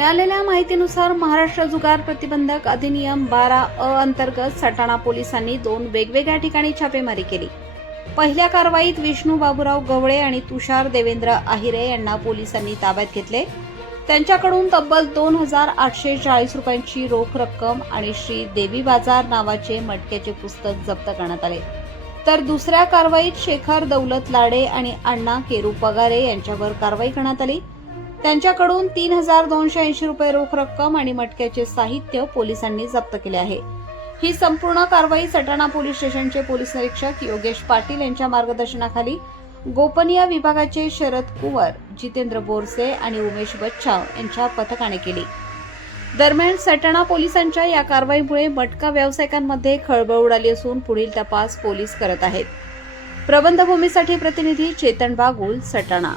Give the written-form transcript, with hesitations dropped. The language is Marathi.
मिळालेल्या माहितीनुसार महाराष्ट्र जुगार प्रतिबंधक अधिनियम 12(अ) अंतर्गत सटाणा पोलिसांनी 2 वेगवेगळ्या ठिकाणी छापेमारी केली। पहिल्या कारवाईत विष्णू बाबूराव गवळे आणि तुषार देवेंद्र आहिरे यांना पोलिसांनी ताब्यात घेतले। त्यांच्याकडून तब्बल 2840 रुपयांची रोख रक्कम आणि श्री देवी बाजार नावाचे मटक्याचे पुस्तक जप्त करण्यात आले। तर दुसऱ्या कारवाईत शेखर दौलत लाडे आणि अण्णा केरू पगारे यांच्यावर कारवाई करण्यात आली। त्यांच्याकडून 3280 रुपये रोख रक्कम आणि मटक्याचे साहित्य पोलिसांनी जप्त केले आहे। ही संपूर्ण कारवाई सटाणा पोलीस स्टेशनचे पोलीस निरीक्षक योगेश पाटील यांच्या मार्गदर्शनाखाली गोपनीय विभागाचे शरद कुवर, जितेंद्र बोरसे आणि उमेश बच्छाव यांच्या पथकाने केली। दरम्यान सटाणा पोलिसांच्या या कारवाईमुळे मटका व्यावसायिकांमध्ये खळबळ उडाली असून पुढील तपास पोलीस करत आहेत। प्रबंधभूमीसाठी प्रतिनिधी चेतन बागुल, सटाणा।